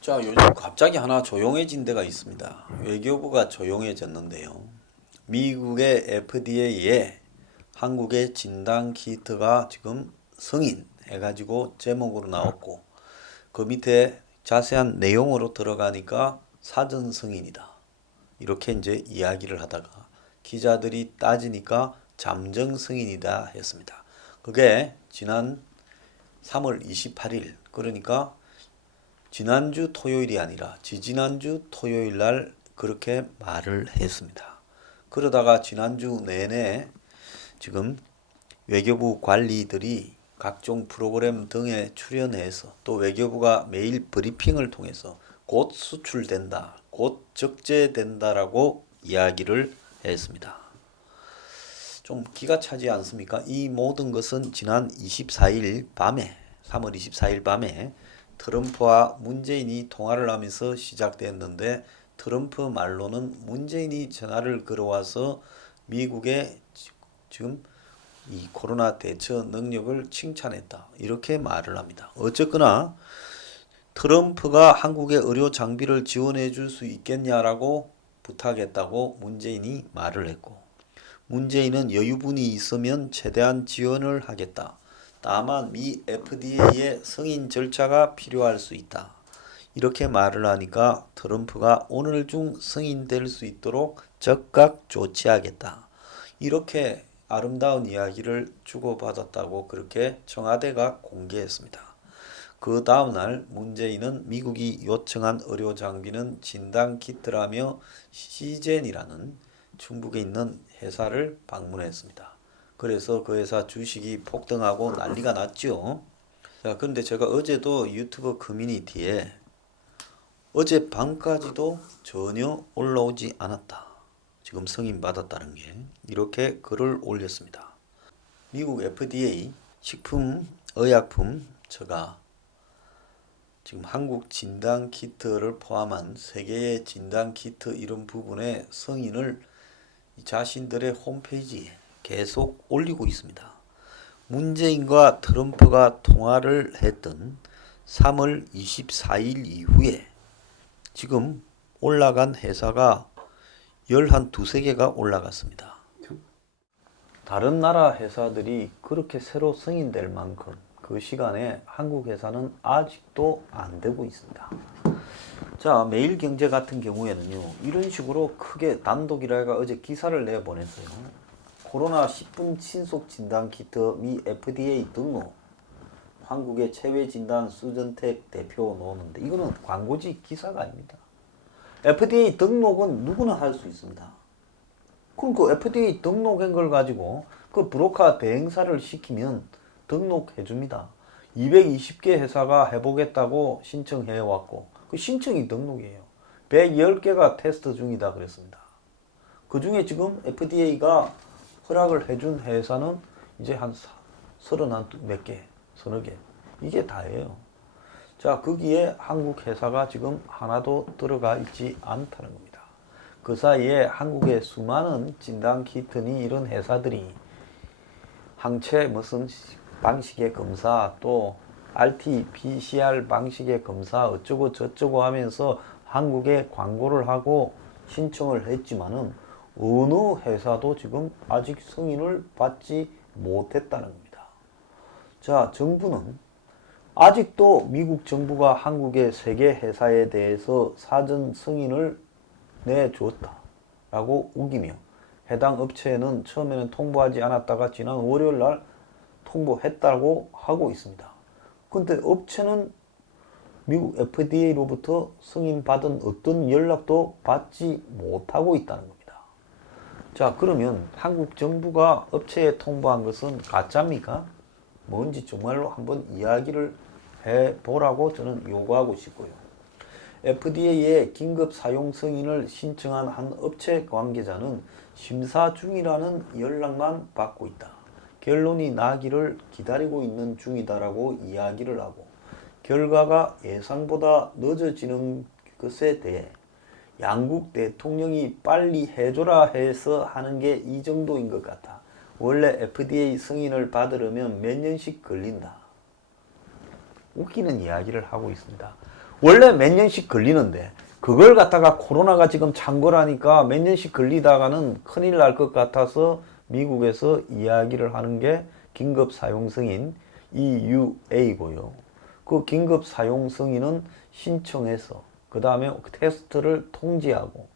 자, 요즘 갑자기 하나 조용해진 데가 있습니다. 외교부가 조용해졌는데요. 미국의 FDA에 한국의 진단 키트가 지금 승인해가지고 제목으로 나왔고, 그 밑에 자세한 내용으로 들어가니까 사전 승인이다. 이렇게 이제 이야기를 하다가 기자들이 따지니까 잠정 승인이다 했습니다. 그게 지난 3월 28일, 그러니까 지난주 토요일이 아니라 지지난주 토요일 날 그렇게 말을 했습니다. 그러다가 지난주 내내 지금 외교부 관리들이 각종 프로그램 등에 출연해서 또 외교부가 매일 브리핑을 통해서 곧 수출된다, 곧 적재된다라고 이야기를 했습니다. 좀 기가 차지 않습니까? 이 모든 것은 지난 24일 밤에, 3월 24일 밤에 트럼프와 문재인이 통화를 하면서 시작됐는데, 트럼프 말로는 문재인이 전화를 걸어와서 미국의 지금 이 코로나 대처 능력을 칭찬했다, 이렇게 말을 합니다. 어쨌거나 트럼프가 한국의 의료 장비를 지원해 줄 수 있겠냐라고 부탁했다고 문재인이 말을 했고, 문재인은 여유분이 있으면 최대한 지원을 하겠다. 다만 미 FDA의 승인 절차가 필요할 수 있다. 이렇게 말을 하니까 트럼프가 오늘 중 승인될 수 있도록 적극 조치하겠다. 이렇게 아름다운 이야기를 주고받았다고 그렇게 청와대가 공개했습니다. 그 다음날 문재인은 미국이 요청한 의료 장비는 진단 키트라며 시젠이라는 충북에 있는 회사를 방문했습니다. 그래서 그 회사 주식이 폭등하고 난리가 났죠. 자, 그런데 제가 어제도 유튜브 커뮤니티에 어젯밤까지도 전혀 올라오지 않았다, 지금 승인받았다는 게, 이렇게 글을 올렸습니다. 미국 FDA 식품의약품처가 지금 한국 진단 키트를 포함한 세 개의 진단 키트 이런 부분의 승인을 자신들의 홈페이지에 계속 올리고 있습니다. 문재인과 트럼프가 통화를 했던 3월 24일 이후에 지금 올라간 회사가 한 두세 개가 올라갔습니다. 다른 나라 회사들이 그렇게 새로 승인될 만큼 그 시간에 한국 회사는 아직도 안 되고 있습니다. 자, 매일경제 같은 경우에는요, 이런 식으로 크게 단독이라가 어제 기사를 내보냈어요. 코로나 10분 신속 진단 키트 미 FDA 등록, 한국의 체외 진단 수전택 대표 노는데, 이거는 광고지 기사가 아닙니다. FDA 등록은 누구나 할 수 있습니다. 그럼 그 FDA 등록한 걸 가지고 그 브로커 대행사를 시키면 등록해 줍니다. 220개 회사가 해보겠다고 신청해 왔고, 그 신청이 등록이에요. 110개가 테스트 중이다 그랬습니다. 그 중에 지금 FDA가 허락을 해준 회사는 이제 한 30몇 개, 서너 개, 이게 다예요. 자, 거기에 한국 회사가 지금 하나도 들어가 있지 않다는 겁니다. 그 사이에 한국의 수많은 진단 키트니 이런 회사들이 항체 무슨 방식의 검사, 또 RT-PCR 방식의 검사 어쩌고 저쩌고 하면서 한국에 광고를 하고 신청을 했지만은 어느 회사도 지금 아직 승인을 받지 못했다는 겁니다. 자, 정부는 아직도 미국 정부가 한국의 세 개 회사에 대해서 사전 승인을 내줬다라고 우기며, 해당 업체는 처음에는 통보하지 않았다가 지난 월요일 날 통보했다고 하고 있습니다. 근데 업체는 미국 FDA로부터 승인받은 어떤 연락도 받지 못하고 있다는 겁니다. 자, 그러면 한국 정부가 업체에 통보한 것은 가짜입니까? 뭔지 정말로 한번 이야기를 해보라고 저는 요구하고 싶고요. FDA에 긴급 사용 승인을 신청한 한 업체 관계자는 심사 중이라는 연락만 받고 있다, 결론이 나기를 기다리고 있는 중이다라고 이야기를 하고, 결과가 예상보다 늦어지는 것에 대해 양국 대통령이 빨리 해줘라 해서 하는 게 이 정도인 것 같아. 원래 FDA 승인을 받으려면 몇 년씩 걸린다. 웃기는 이야기를 하고 있습니다. 원래 몇 년씩 걸리는데 그걸 갖다가 코로나가 지금 창궐하니까 몇 년씩 걸리다가는 큰일 날 것 같아서 미국에서 이야기를 하는 게 긴급 사용 승인 EUA고요. 그 긴급 사용 승인은 신청해서 그 다음에 테스트를 통지하고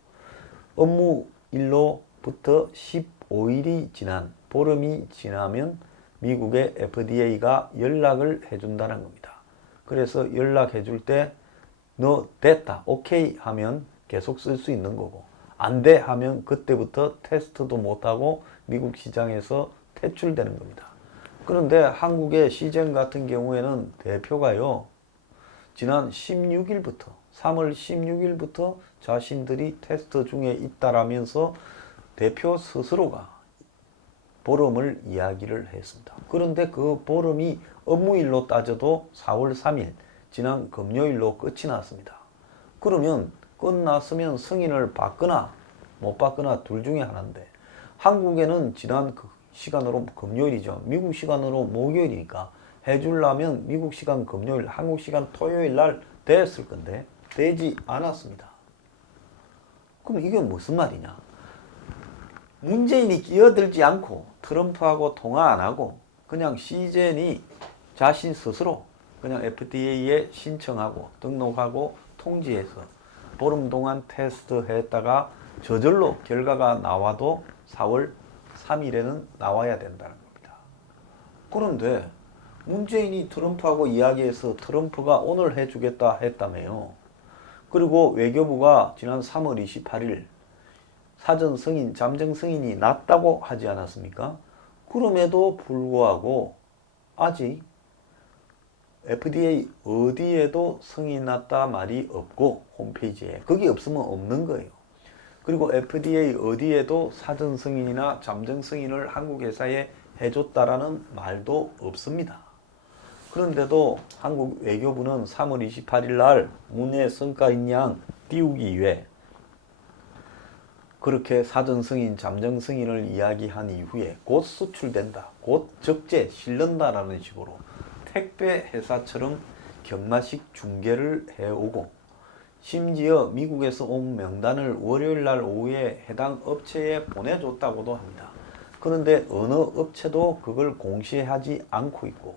업무 일로부터 15일이 지난 보름이 지나면 미국의 FDA가 연락을 해준다는 겁니다. 그래서 연락해 줄 때 너 됐다 오케이 하면 계속 쓸 수 있는 거고 안 돼 하면 그때부터 테스트도 못하고 미국 시장에서 퇴출되는 겁니다. 그런데 한국의 시젠 같은 경우에는 대표가요 지난 16일부터 3월 16일부터 자신들이 테스트 중에 있다라면서 대표 스스로가 보름을 이야기를 했습니다. 그런데 그 보름이 업무일로 따져도 4월 3일 지난 금요일로 끝이 났습니다. 그러면 끝났으면 승인을 받거나 못 받거나 둘 중에 하나인데 한국에는 지난 그 시간으로 금요일이죠. 미국 시간으로 목요일이니까 해주려면 미국 시간 금요일, 한국 시간 토요일 날 됐을 건데 되지 않았습니다. 그럼 이게 무슨 말이냐? 문재인이 끼어들지 않고 트럼프하고 통화 안 하고 그냥 시젠이 자신 스스로 그냥 FDA에 신청하고 등록하고 통지해서 보름 동안 테스트 했다가 저절로 결과가 나와도 4월 3일에는 나와야 된다는 겁니다. 그런데 문재인이 트럼프하고 이야기해서 트럼프가 오늘 해주겠다 했다며요. 그리고 외교부가 지난 3월 28일 사전 승인, 잠정 승인이 났다고 하지 않았습니까? 그럼에도 불구하고 아직 FDA 어디에도 승인 났다 말이 없고 홈페이지에 거기 없으면 없는 거예요. 그리고 FDA 어디에도 사전 승인이나 잠정 승인을 한국 회사에 해줬다라는 말도 없습니다. 그런데도 한국 외교부는 3월 28일 날 문의 성과인 양 띄우기 위해 그렇게 사전 승인, 잠정 승인을 이야기한 이후에 곧 수출된다, 곧 적재 실른다라는 식으로 택배 회사처럼 경마식 중계를 해오고 심지어 미국에서 온 명단을 월요일 날 오후에 해당 업체에 보내줬다고도 합니다. 그런데 어느 업체도 그걸 공시하지 않고 있고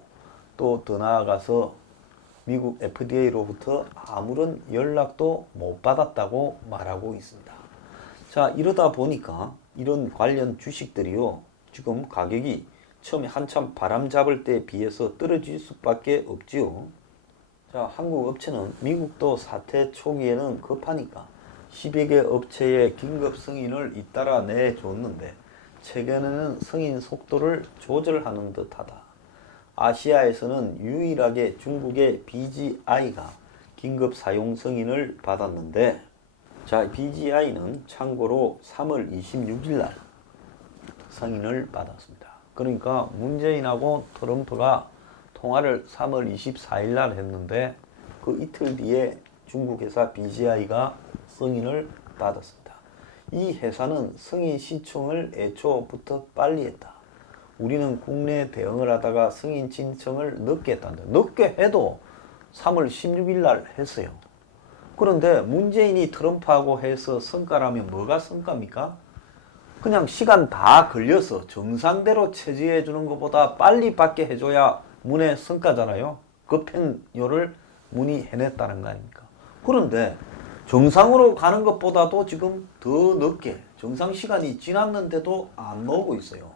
또 더 나아가서 미국 FDA로부터 아무런 연락도 못 받았다고 말하고 있습니다. 자, 이러다 보니까 이런 관련 주식들이요 지금 가격이 처음에 한참 바람 잡을 때에 비해서 떨어질 수밖에 없지요. 자, 한국 업체는 미국도 사태 초기에는 급하니까 10여 개 업체에 긴급 승인을 잇따라 내줬는데 최근에는 승인 속도를 조절하는 듯하다. 아시아에서는 유일하게 중국의 BGI가 긴급 사용 승인을 받았는데 자, BGI는 참고로 3월 26일 날 승인을 받았습니다. 그러니까 문재인하고 트럼프가 통화를 3월 24일 날 했는데 그 이틀 뒤에 중국 회사 BGI가 승인을 받았습니다. 이 회사는 승인 신청을 애초부터 빨리 했다. 우리는 국내 대응을 하다가 승인 신청을 늦게 했다는데 늦게 해도 3월 16일 날 했어요. 그런데 문재인이 트럼프하고 해서 성과라면 뭐가 성과입니까? 그냥 시간 다 걸려서 정상대로 체지해 주는 것보다 빨리 받게 해줘야 문의 성과잖아요. 급행료를 문의해냈다는 거 아닙니까? 그런데 정상으로 가는 것보다도 지금 더 늦게 정상 시간이 지났는데도 안 나오고 있어요.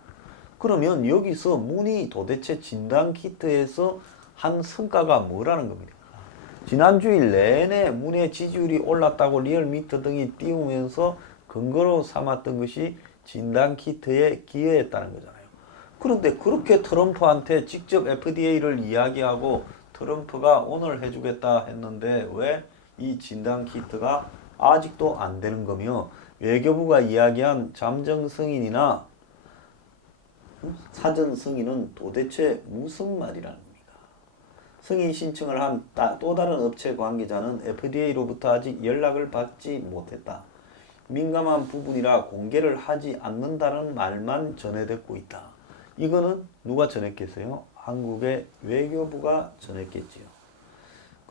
그러면 여기서 문의 도대체 진단키트에서 한 성과가 뭐라는 겁니까? 지난주일 내내 문의 지지율이 올랐다고 리얼미터 등이 띄우면서 근거로 삼았던 것이 진단키트에 기여했다는 거잖아요. 그런데 그렇게 트럼프한테 직접 FDA를 이야기하고 트럼프가 오늘 해주겠다 했는데 왜 이 진단키트가 아직도 안 되는 거며 외교부가 이야기한 잠정 승인이나 사전 승인은 도대체 무슨 말이라는 겁니까? 승인 신청을 한 또 다른 업체 관계자는 FDA로부터 아직 연락을 받지 못했다. 민감한 부분이라 공개를 하지 않는다는 말만 전해듣고 있다. 이거는 누가 전했겠어요? 한국의 외교부가 전했겠지요.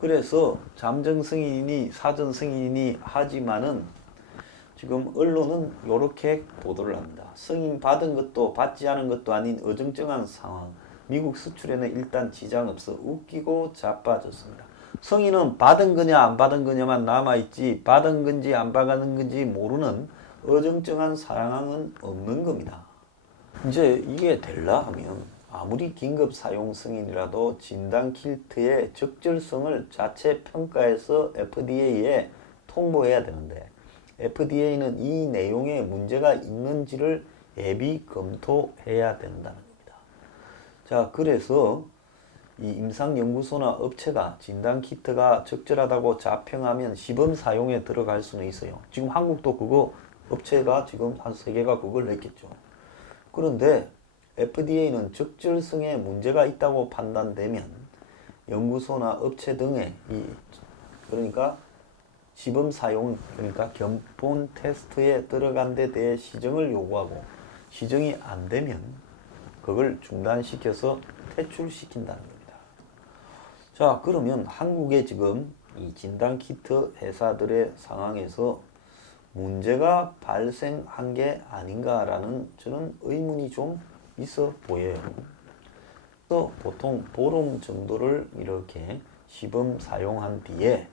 그래서 잠정 승인이니 사전 승인이니 하지만은 지금 언론은 이렇게 보도를 합니다. 승인 받은 것도 받지 않은 것도 아닌 어정쩡한 상황. 미국 수출에는 일단 지장 없어 웃기고 자빠졌습니다. 승인은 받은 거냐 안 받은 거냐만 남아있지 받은 건지 안 받은 건지 모르는 어정쩡한 상황은 없는 겁니다. 이제 이게 될라 하면 아무리 긴급 사용 승인이라도 진단 키트의 적절성을 자체 평가해서 FDA에 통보해야 되는데 FDA는 이 내용에 문제가 있는지를 예비 검토해야 된다는 겁니다. 자, 그래서 이 임상연구소나 업체가 진단 키트가 적절하다고 자평하면 시범 사용에 들어갈 수는 있어요. 지금 한국도 그거 업체가 지금 한 3개가 그걸 했겠죠. 그런데 FDA는 적절성에 문제가 있다고 판단되면 연구소나 업체 등의 그러니까 시범 사용, 그러니까 견본 테스트에 들어간 데 대해 시정을 요구하고 시정이 안 되면 그걸 중단시켜서 퇴출시킨다는 겁니다. 자, 그러면 한국의 지금 이 진단키트 회사들의 상황에서 문제가 발생한 게 아닌가라는 저는 의문이 좀 있어 보여요. 그래서 보통 보름 정도를 이렇게 시범 사용한 뒤에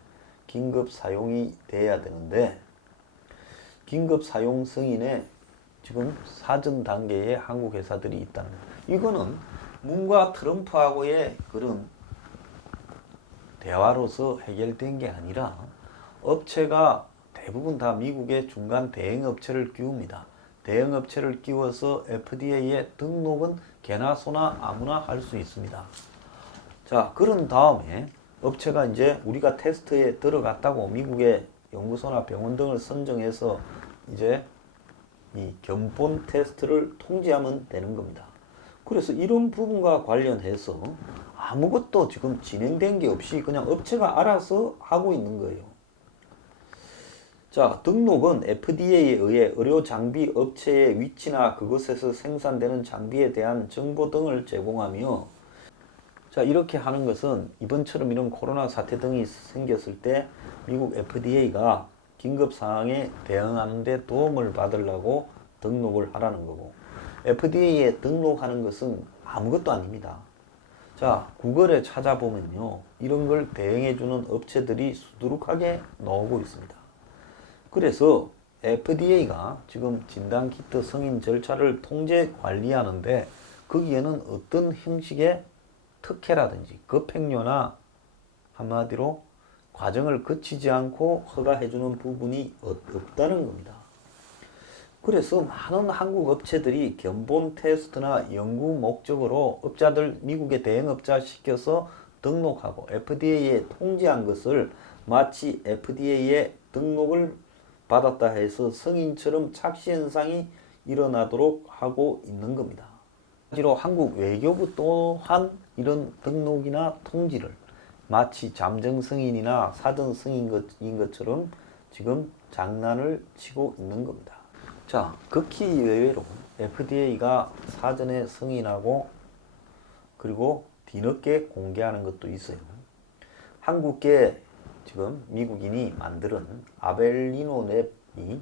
긴급 사용이 돼야 되는데 긴급 사용 승인에 지금 사전 단계에 한국 회사들이 있다는 거예요. 이거는 문과 트럼프하고의 그런 대화로서 해결된 게 아니라 업체가 대부분 다 미국의 중간 대행업체를 끼웁니다. 대행업체를 끼워서 FDA에 등록은 개나 소나 아무나 할 수 있습니다. 자, 그런 다음에 업체가 이제 우리가 테스트에 들어갔다고 미국의 연구소나 병원 등을 선정해서 이제 이 견본 테스트를 통지하면 되는 겁니다. 그래서 이런 부분과 관련해서 아무것도 지금 진행된 게 없이 그냥 업체가 알아서 하고 있는 거예요. 자, 등록은 FDA에 의해 의료 장비 업체의 위치나 그곳에서 생산되는 장비에 대한 정보 등을 제공하며 자, 이렇게 하는 것은 이번처럼 이런 코로나 사태 등이 생겼을 때 미국 FDA가 긴급 상황에 대응하는 데 도움을 받으려고 등록을 하라는 거고 FDA에 등록하는 것은 아무것도 아닙니다. 자, 구글에 찾아보면요. 이런 걸 대행해주는 업체들이 수두룩하게 나오고 있습니다. 그래서 FDA가 지금 진단키트 승인 절차를 통제 관리하는데 거기에는 어떤 형식의 특혜라든지 급행료나 한마디로 과정을 거치지 않고 허가해주는 부분이 없다는 겁니다. 그래서 많은 한국 업체들이 견본 테스트나 연구 목적으로 업자들 미국의 대행업자 시켜서 등록하고 FDA에 통지한 것을 마치 FDA에 등록을 받았다 해서 승인처럼 착시 현상이 일어나도록 하고 있는 겁니다. 실제로 한국 외교부 또한 이런 등록이나 통지를 마치 잠정 승인이나 사전 승인인 것처럼 지금 장난을 치고 있는 겁니다. 자, 극히 예외로 FDA가 사전에 승인하고 그리고 뒤늦게 공개하는 것도 있어요. 한국계 지금 미국인이 만든 아벨리노 랩이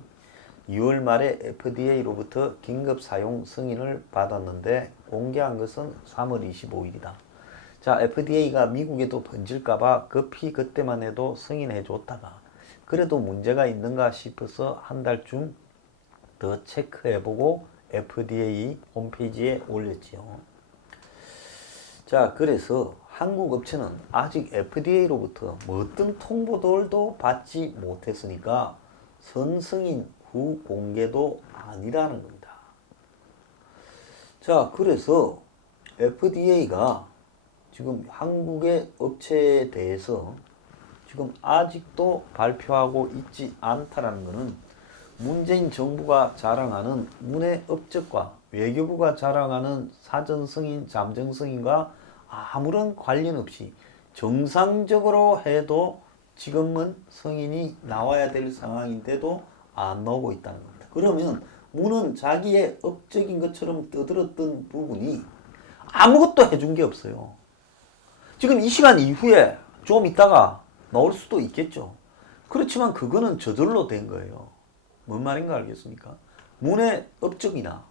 2월 말에 FDA로부터 긴급 사용 승인을 받았는데 공개한 것은 3월 25일이다. 자, FDA가 미국에도 번질까봐 급히 그때만 해도 승인해 줬다가 그래도 문제가 있는가 싶어서 한 달쯤 더 체크해보고 FDA 홈페이지에 올렸지요. 자, 그래서 한국 업체는 아직 FDA로부터 어떤 통보들도 받지 못했으니까 선승인 후 공개도 아니라는 겁니다. 자, 그래서 FDA가 지금 한국의 업체에 대해서 지금 아직도 발표하고 있지 않다라는 것은 문재인 정부가 자랑하는 문의 업적과 외교부가 자랑하는 사전 승인, 잠정 승인과 아무런 관련 없이 정상적으로 해도 지금은 승인이 나와야 될 상황인데도 안 나오고 있다는 겁니다. 그러면 문은 자기의 업적인 것처럼 떠들었던 부분이 아무것도 해준 게 없어요. 지금 이 시간 이후에 좀 있다가 나올 수도 있겠죠. 그렇지만 그거는 저절로 된 거예요. 뭔 말인가 알겠습니까? 문의 업적이나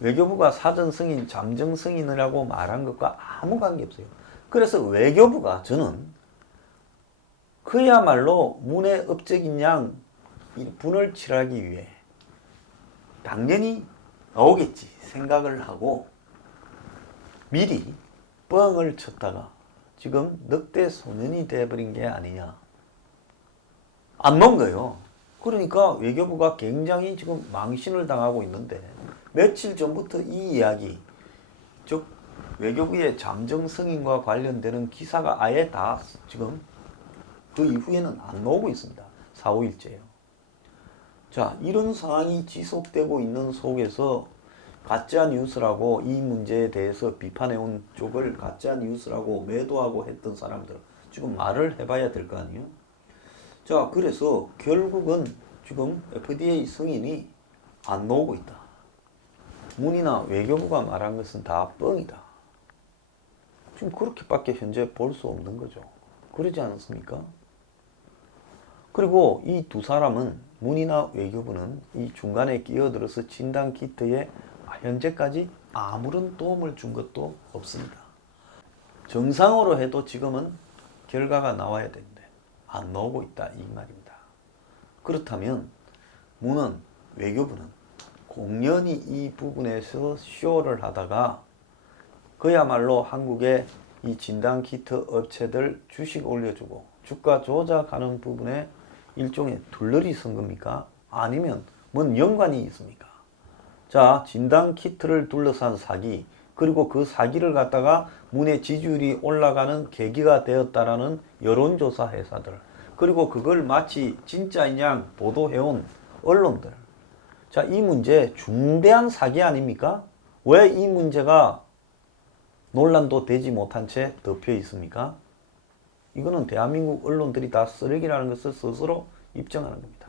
외교부가 사전 승인, 잠정 승인이라고 말한 것과 아무 관계 없어요. 그래서 외교부가 저는 그야말로 문의 업적인 양 분을 칠하기 위해 당연히 나오겠지 생각을 하고 미리 뻥을 쳤다가 지금 늑대 소년이 돼버린 게 아니냐. 안 놓은 거예요. 그러니까 외교부가 굉장히 지금 망신을 당하고 있는데 며칠 전부터 이 이야기, 즉 외교부의 잠정 승인과 관련되는 기사가 아예 다 지금 그 이후에는 안 나오고 있습니다. 4, 5일째요. 자, 이런 상황이 지속되고 있는 속에서 가짜 뉴스라고 이 문제에 대해서 비판해온 쪽을 가짜 뉴스라고 매도하고 했던 사람들 지금 말을 해봐야 될 거 아니에요? 자, 그래서 결국은 지금 FDA 승인이 안 나오고 있다. 문이나 외교부가 말한 것은 다 뻥이다. 지금 그렇게밖에 현재 볼 수 없는 거죠. 그러지 않습니까? 그리고 이 두 사람은 문이나 외교부는 이 중간에 끼어들어서 진단키트에 현재까지 아무런 도움을 준 것도 없습니다. 정상으로 해도 지금은 결과가 나와야 되는데 안 나오고 있다 이 말입니다. 그렇다면 문은 외교부는 공연히 이 부분에서 쇼를 하다가 그야말로 한국의 이 진단키트 업체들 주식 올려주고 주가 조작하는 부분에 일종의 둘러리 쓴 겁니까? 아니면 뭔 연관이 있습니까? 자, 진단키트를 둘러싼 사기, 그리고 그 사기를 갖다가 문의 지지율이 올라가는 계기가 되었다라는 여론조사 회사들, 그리고 그걸 마치 진짜인 양 보도해온 언론들. 자, 이 문제 중대한 사기 아닙니까? 왜 이 문제가 논란도 되지 못한 채 덮여 있습니까? 이거는 대한민국 언론들이 다 쓰레기라는 것을 스스로 입증하는 겁니다.